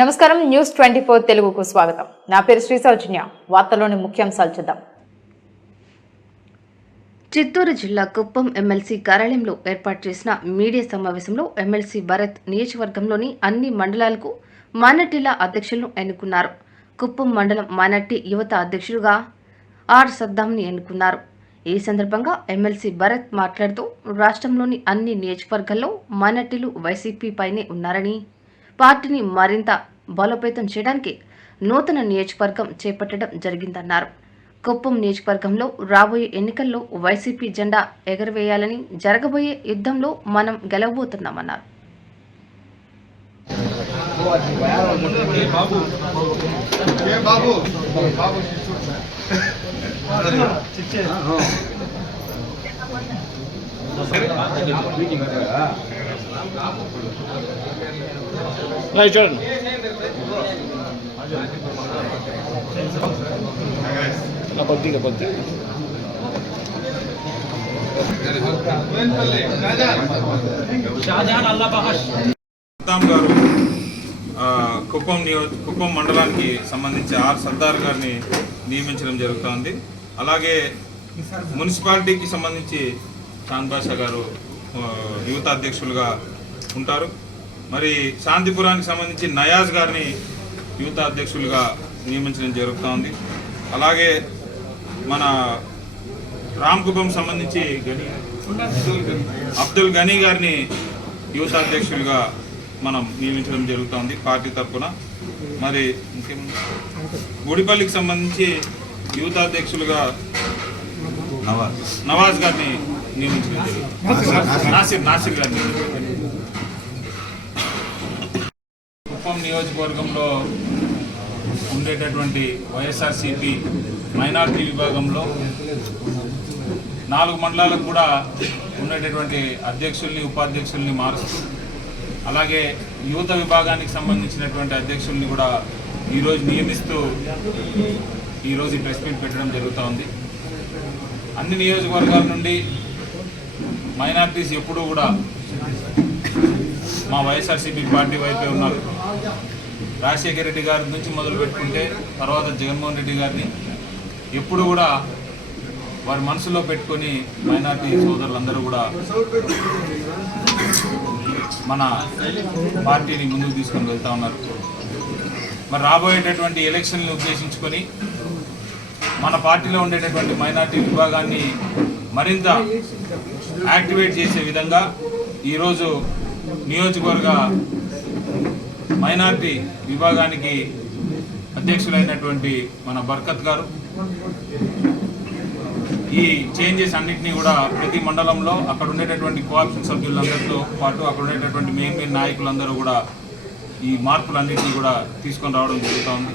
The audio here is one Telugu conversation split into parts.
నమస్కారం న్యూస్ 24 తెలుగుకు స్వాగతం. నా పేరు శ్రీ సౌజన్య. వార్తల్లోని ముఖ్యాంశాలు చూద్దాం. చిత్తూరు జిల్లా కుప్పం ఎమ్మెల్సీ కార్యాలయంలో ఏర్పాటు చేసిన మీడియా సమావేశంలో ఎమ్మెల్సీ భరత్ నియోజకవర్గంలోని అన్ని మండలాలకు మైనార్టీల అధ్యక్షులను ఎన్నుకున్నారు. కుప్పం మండలం మైనార్టీ యువత అధ్యక్షుడిగా ఆర్ సద్దాంని ఎన్నుకున్నారు. ఈ సందర్భంగా ఎమ్మెల్సీ భరత్ మాట్లాడుతూ రాష్ట్రంలోని అన్ని నియోజకవర్గాల్లో మైనార్టీలు వైసీపీ పైనే ఉన్నారని, పార్టీని మరింత బలోపేతం చేయడానికి నూతన నియోజకవర్గం చేపట్టడం జరిగిందన్నారు. కుప్పం నియోజకవర్గంలో రాబోయే ఎన్నికల్లో వైసీపీ జెండా ఎగరవేయాలని, జరగబోయే యుద్ధంలో మనం గెలవబోతున్నామన్నారు. కుప్పం మండలానికి సంబంధించి ఆర్ సర్దార్ గారిని నియమించడం జరుగుతోంది. అలాగే మున్సిపాలిటీకి సంబంధించి చాంద్ బాషా గారు యువత అధ్యక్షులుగా ఉంటారు. మరి శాంతిపురానికి సంబంధించి నయాజ్ గారిని యువత అధ్యక్షులుగా నియమించడం జరుగుతోంది. అలాగే మన రామ్కుప్పం సంబంధించి అబ్దుల్ గనీ గారిని యువత అధ్యక్షులుగా మనం నియమించడం జరుగుతోంది పార్టీ తరఫున. మరి గుడిపల్లికి సంబంధించి యువత అధ్యక్షులుగా నవాజ్ గారిని నియమించడం జరుగుతుంది. నాసిర్ గారిని. కుప్పం నియోజకవర్గంలో ఉండేటటువంటి వైఎస్ఆర్సీపీ మైనార్టీ విభాగంలో 4 మండలాలకు కూడా ఉండేటటువంటి అధ్యక్షుల్ని, ఉపాధ్యక్షుల్ని మారుస్తూ, అలాగే యువత విభాగానికి సంబంధించినటువంటి అధ్యక్షుల్ని కూడా ఈరోజు నియమిస్తూ ఈరోజు ఈ ప్రెస్ మీట్ పెట్టడం జరుగుతూ ఉంది. అన్ని నియోజకవర్గాల నుండి మైనార్టీస్ ఎప్పుడూ కూడా మా వైఎస్ఆర్సీపీ పార్టీ వైపే ఉన్నారు. రాజశేఖర రెడ్డి గారి నుంచి మొదలు పెట్టుకుంటే తర్వాత జగన్మోహన్ రెడ్డి గారిని ఎప్పుడు కూడా వారి మనసులో పెట్టుకొని మైనార్టీ సోదరులందరూ కూడా మన పార్టీని ముందుకు తీసుకొని వెళ్తూ ఉన్నారు. మరి రాబోయేటటువంటి ఎలక్షన్లను ఉద్దేశించుకొని మన పార్టీలో ఉండేటటువంటి మైనార్టీ విభాగాన్ని మరింత యాక్టివేట్ చేసే విధంగా ఈరోజు నియోజకవర్గ మైనార్టీ విభాగానికి అధ్యక్షులైనటువంటి మన బర్కత్ గారు ఈ చేంజెస్ అన్నింటినీ కూడా ప్రతి మండలంలో అక్కడ ఉండేటటువంటి కోఆప్షన్ సభ్యులందరితో పాటు అక్కడ ఉండేటటువంటి మెయిన్ నాయకులందరూ కూడా ఈ మార్పులన్నింటినీ కూడా తీసుకొని రావడం జరుగుతోంది.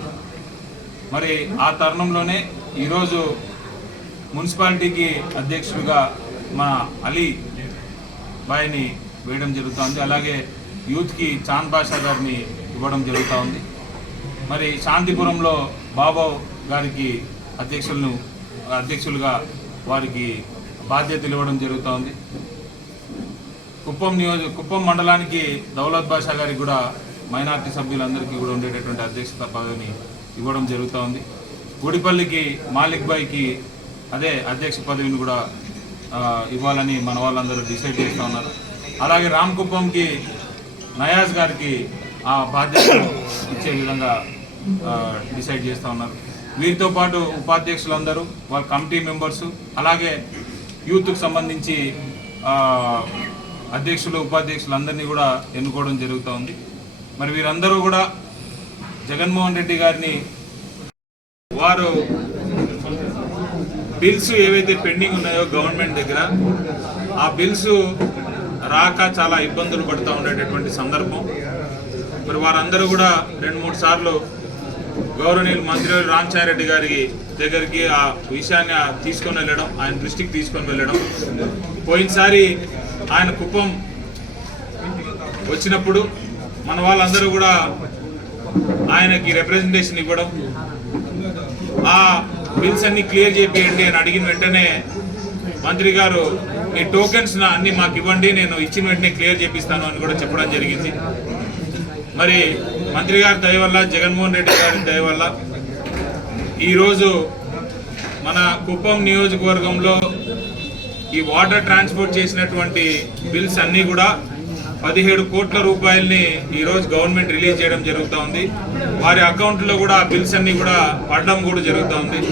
మరి ఆ తరుణంలోనే ఈరోజు మున్సిపాలిటీకి అధ్యక్షుడిగా మన అలీ బాయ్ని వేయడం జరుగుతోంది. అలాగే యూత్కి చాంద్ బాషా గారిని ఇవ్వడం జరుగుతూ ఉంది. మరి శాంతిపురంలో బాబు గారికి అధ్యక్షులుగా వారికి బాధ్యతలు ఇవ్వడం జరుగుతూ ఉంది. కుప్పం మండలానికి దౌలత్ బాషా గారికి కూడా మైనార్టీ సభ్యులందరికీ కూడా ఉండేటటువంటి అధ్యక్షత పదవిని ఇవ్వడం జరుగుతూ ఉంది. గుడిపల్లికి మాలిక్ బాయ్కి అదే అధ్యక్ష పదవిని కూడా ఇవ్వాలని మన వాళ్ళందరూ డిసైడ్ చేస్తూ ఉన్నారు. అలాగే రామ్కుప్పంకి నయాజ్ గారికి ఆ బాధ్యతలు ఇచ్చే విధంగా డిసైడ్ చేస్తూ ఉన్నారు. వీరితో పాటు ఉపాధ్యక్షులందరూ, వాళ్ళ కమిటీ మెంబర్సు, అలాగే యూత్కు సంబంధించి అధ్యక్షులు, ఉపాధ్యక్షులందరినీ కూడా ఎన్నుకోవడం జరుగుతూ ఉంది. మరి వీరందరూ కూడా జగన్మోహన్ రెడ్డి గారిని వారు బిల్స్ ఏవైతే పెండింగ్ ఉన్నాయో గవర్నమెంట్ దగ్గర, ఆ బిల్స్ రాక చాలా ఇబ్బందులు పడుతూ ఉండేటటువంటి సందర్భం. మరి వారందరూ కూడా 2-3 సార్లు గౌరవనీయులు మంత్రి రామచారెడ్డి గారి దగ్గరికి ఆ విషయాన్ని తీసుకొని వెళ్ళడం, ఆయన దృష్టికి తీసుకొని వెళ్ళడం. పోయినసారి ఆయన కుప్పం వచ్చినప్పుడు మన వాళ్ళందరూ కూడా ఆయనకి రిప్రజెంటేషన్ ఇవ్వడం, ఆ బిల్స్ అన్ని క్లియర్ చేయండి అని అడిగిన వెంటనే మంత్రి గారు మీ టోకెన్స్ అన్ని మాకు ఇవ్వండి, నేను ఇచ్చిన వెంటనే క్లియర్ చేపిస్తాను అని కూడా చెప్పడం జరిగింది. మరి మంత్రి గారి దయ వల్ల, జగన్మోహన్ రెడ్డి గారి దయ వల్ల ఈరోజు మన కుప్పం నియోజకవర్గంలో ఈ వాటర్ ట్రాన్స్పోర్ట్ చేసినటువంటి బిల్స్ అన్నీ కూడా 17 కోట్ల రూపాయలని ఈరోజు గవర్నమెంట్ రిలీజ్ చేయడం జరుగుతూ ఉంది. వారి అకౌంట్లో కూడా బిల్స్ అన్నీ కూడా పడడం కూడా జరుగుతూ ఉంది.